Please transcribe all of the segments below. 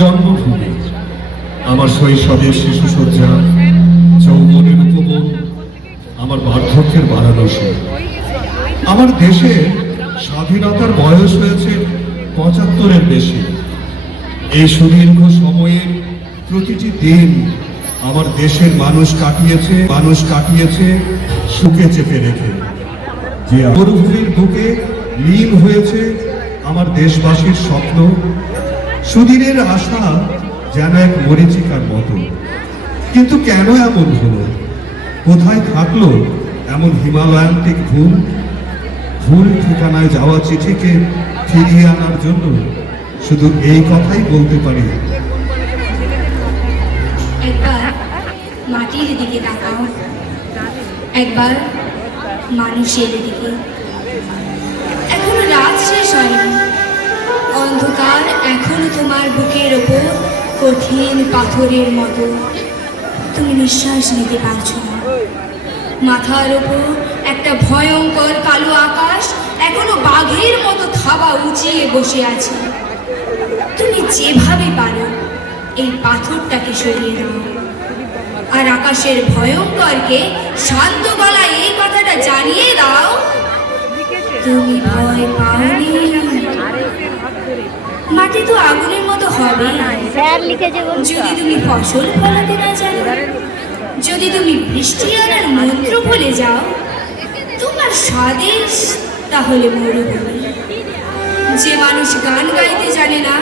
জন্মভূমি আমার শৈশবের শিশু সজ্জা যৌবনের উপবন আমার বার্ধক্যের বারাণসী আমার দেশে স্বাধীনতার বয়স হয়েছে পঁচাত্তরের বেশি। এই সুদীর্ঘ সময়ের প্রতিটি দিন আমার দেশের মানুষ কাটিয়েছে মানুষ কাটিয়েছে সুখে চেপে রেখে। যে মরুভূমির বুকে লীন হয়েছে আমার দেশবাসীর স্বপ্ন সুদিনের আশা যেন এক মরিচিকার মতো। কিন্তু কেন এমন হলো? কোথায় থাকল এমন হিমালয়ান্তিক ভুল? ভুল ঠিকানায় যাওয়া চিঠিকে ফিরিয়ে আনার জন্য শুধু এই কথাই বলতে পারি। মাটির দিকে তাকাও। একবার মানুষের দিকে তোমার বুকের ওপর কঠিন পাথরের মতো। তুমি নিঃশ্বাস নিতে পারছ না। মাথার ওপর একটা ভয়ঙ্কর কালো আকাশ এখনও বাঘের মতো থাবা উঁচিয়ে বসে আছে। তুমি যেভাবে পারো, এই পাথরটাকে সরিয়ে দাও। আর আকাশের ভয়ঙ্করকে শান্ত গলায় এই কথাটা জানিয়ে দাও, তুমি ভয় পাওনি। মাটি তো আগুনের মতো হবে। যদি তুমি ফসল ফলাতে না জানো যদি তুমি বৃষ্টি আনার মন্ত্র ভুলে যাও তোমার স্বদেশ তাহলে মরুভূমি যে মানুষ গান গাইতে জানে না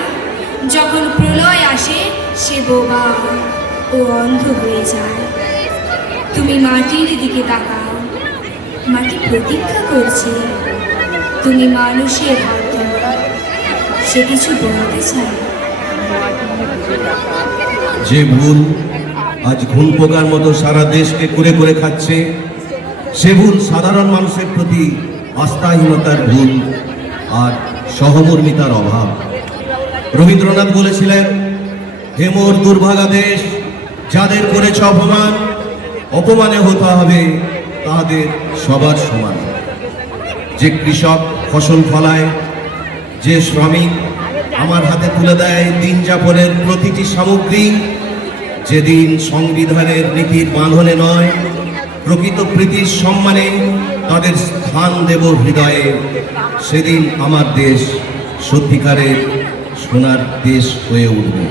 যখন প্রলয় আসে সে বোবা ও অন্ধ হয়ে যায়। তুমি মাটির দিকে তাকাও মাটি প্রতীক্ষা করছে। তুমি মানুষের হাত। সে কিছু বলতে চায়। যে ভুল আজ ঘুম পোকার মতো সারা দেশকে করে করে খাচ্ছে, সে ভুল সাধারণ মানুষের প্রতি আস্থাহীনতার ভুল আর সহমর্মিতার অভাব। রবীন্দ্রনাথ বলেছিলেন হেমর দুর্ভাগা দেশ, যাদের করেছে অপমান, অপমানে হতে হবে তাদের সবার সমান। যে কৃষক ফসল ফলায় যে শ্রমিক আমার হাতে তুলে দেয় দিন যাপনের প্রতিটি সামগ্রী, যেদিন সংবিধানের নীতির বাঁধনে নয়, প্রকৃত প্রীতির সম্মানে তাদের স্থান দেব হৃদয়ে। সেদিন আমার দেশ সত্যিকারের সোনার দেশ হয়ে উঠবে।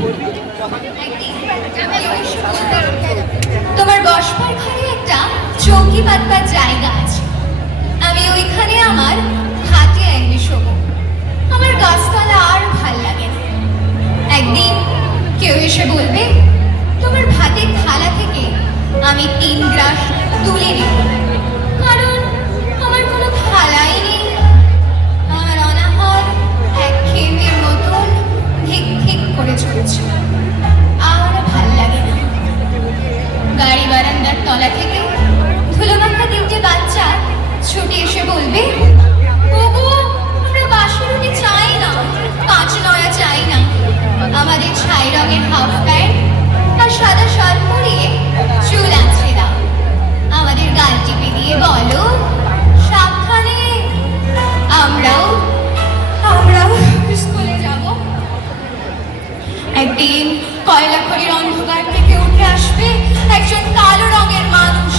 একদিন কয়লা অন্ধকার থেকে উঠে আসবে একজন কালো রঙের মানুষ।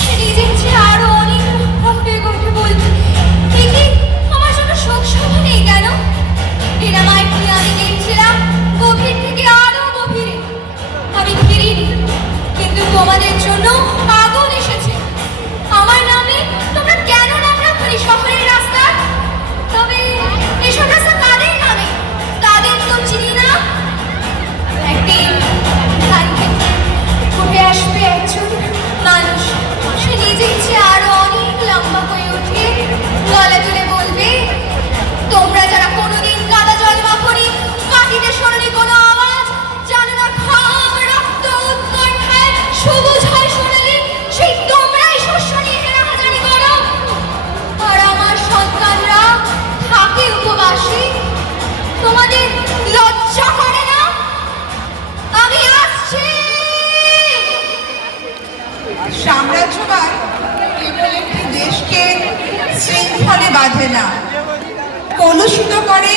সে নিজের চেয়ে আরও অনেক গঠে বলবে "এ আমার জন্য শোক সভা নেই কেন? ডিনামাইট শৃঙ্খলে বাঁধে না। কলুষিত করে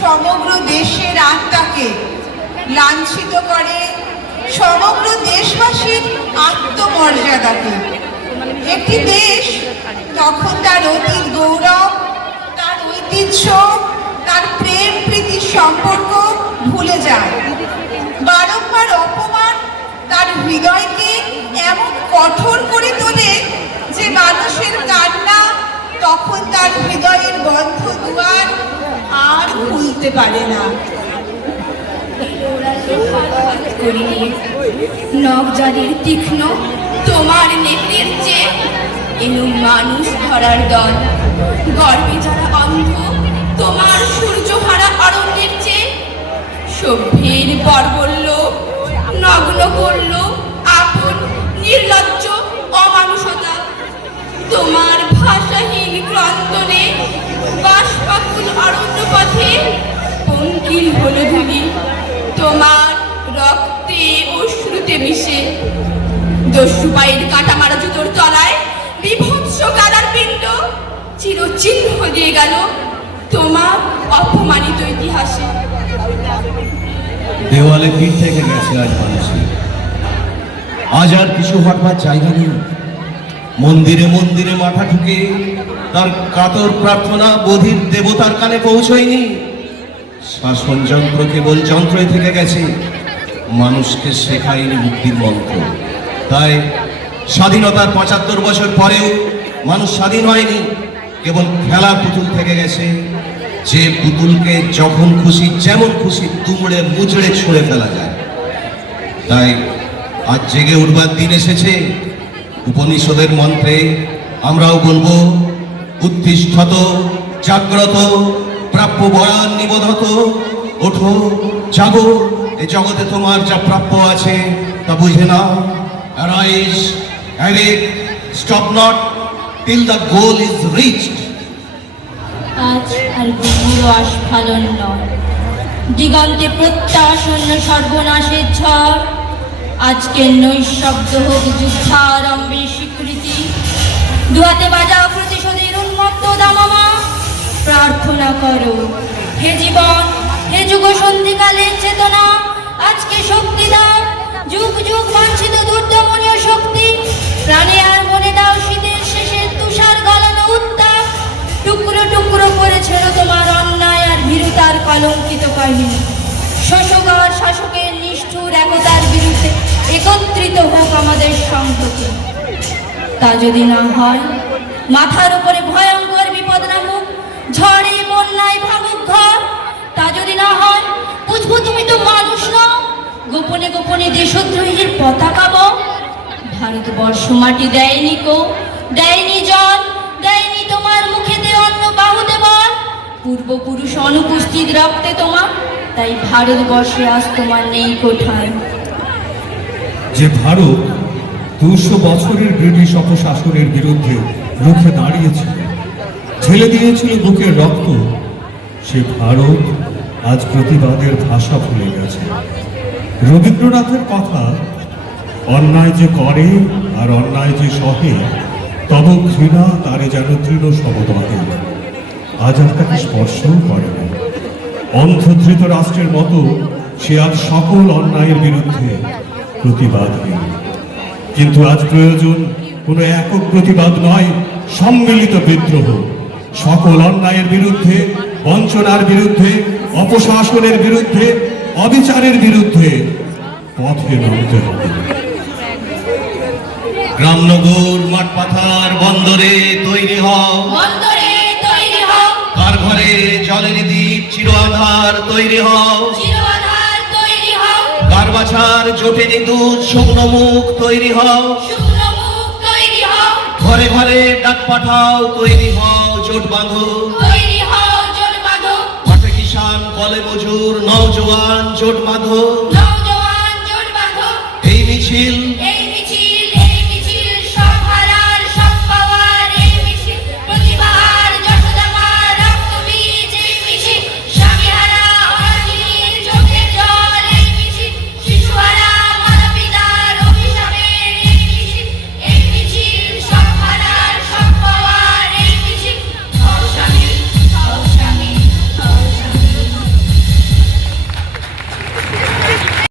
সমগ্র দেশের আত্মাকে, লাঞ্ছিত করে সমগ্র দেশবাসীর আত্মমর্যাদাকে। একটি দেশ তখন তার অতীত গৌরব, তার ঐতিহ্য তার প্রেম প্রীতির সম্পর্ক ভুলে যায়। বারংবার অপমান তার হৃদয়কে এমন কঠোর করে তোলে যে মানুষের কান্না তখন তার হৃদয়ের বন্ধ দুয়ার আর খুলতে পারে না। যাদের তীক্ষ্ণ, তোমার নেত্রের চেয়ে এলো মানুষ ধরার দল। গর্বে যারা অন্ধ তোমার সূর্য হারা অরণ্যের চেয়ে সভ্যের বর্বল্য নগ্ন করল আপন, নির্লজ্জ, অমানুষতা। তোমার ভাষাহীন ক্রন্দনে বাষ্পাকুল অরণ্য পথে পঙ্কিল হলো ধুলি তোমার রক্তে অশ্রুতে মিশে দস্যু পায়ের কাটা মারা জুতোর তলায় বিভৎস কাদার পিণ্ড চিরচিহ্ন দিয়ে গেল। তোমার অপমানিত ইতিহাসে। দেওয়ালে পিঠ থেকে গেছে আজ মানুষের আজ আর কিছু হটবার জায়গা নেই। মন্দিরে মন্দিরে মাথা ঠুকে তার কাতর প্রার্থনা বোধির দেবতার কানে পৌঁছয়নি। শাসন যন্ত্র কেবল যন্ত্রই থেকে গেছে। মানুষকে শেখায়নি মুক্তির মন্ত্র। তাই স্বাধীনতার পঁচাত্তর বছর পরেও মানুষ স্বাধীন হয়নি। কেবল খেলা পুতুল থেকে গেছে। যে পুতুলকে যখন খুশি, যেমন খুশি তুমড়ে মুচড়ে ছুঁড়ে ফেলা যায়। তাই আজ জেগে উঠবার দিন এসেছে। উপনিষদের মন্ত্রে আমরাও বলব উত্তিষ্ঠত জাগ্রত প্রাপ্য বয়ান নিবোধত, ওঠো জাগো এ জগতে তোমার যা প্রাপ্য আছে তা বুঝে নাও। Arise awake stop not till the goal is reached আজ আর গুরুর আস্ফালন নয়। দিগন্তে প্রত্যাসন্ন সর্বনাশের ঝড় আজকের নৈশব্দ হোক যুদ্ধারম্ভের স্বীকৃতি। দুহাতে বাজাও প্রতিশোধের উন্মত্ত দামামা। প্রার্থনা করো, হে জীবন, হে যুগ সন্ধিকালের চেতনা। কলঙ্কিত কাহিনী শোষক আর শাসকের নিষ্ঠুর একতার বিরুদ্ধে একত্রিত হোক আমাদের সংহতি। তা যদি না হয়, মাথার উপরে ভয়ঙ্কর বিপদ নামুক, ঝড়ে, বন্যায় ভাঙুক ঘর। তা যদি না হয়, বুঝব তুমি তো মানুষ নও। গোপনে গোপনে দেশদ্রোহীর পতাকা বও। ভারতবর্ষ মাটি দেয়নি কো, দেয়নি জল। পূর্বপুরুষ অনুপস্থিত রক্তে তোমার তাই ভারতবর্ষে আজ তোমার নেই কোঠায়। যে ভারত দুশো বছরের ব্রিটিশ অপশাসনের বিরুদ্ধে রুখে দাঁড়িয়েছিল, ঢেলে দিয়েছিল বুকের রক্ত, সে ভারত আজ প্রতিবাদের ভাষা ভুলে গেছে। রবীন্দ্রনাথের কথা, অন্যায় যে করে আর অন্যায় যে সহে, তব ঘৃণা তারে যেন তৃণ সমদহে আজ আর তাকে স্পর্শও করে না অন্ধধৃত রাষ্ট্রের মতো সে আজ সকল অন্যায়ের বিরুদ্ধে প্রতিবাদহীন কিন্তু আজ প্রয়োজন কোনো একক প্রতিবাদ নয় সম্মিলিত বিদ্রোহ। সকল অন্যায়ের বিরুদ্ধে বঞ্চনার বিরুদ্ধে অপশাসনের বিরুদ্ধে অবিচারের বিরুদ্ধে পথে নামতে হবে। গ্রামনগর মাঠ পাথার বন্দরে তৈরি হও। চিরআধার তৈরি হও। কার বাছার জোটে দুধ শুকনো মুখ তৈরি হও। ঘরে ঘরে ডাক পাঠাও তৈরি হও জোট বাঁধো। মাঠে কিষান কলে মজুর নওজোয়ান জোট বাঁধো।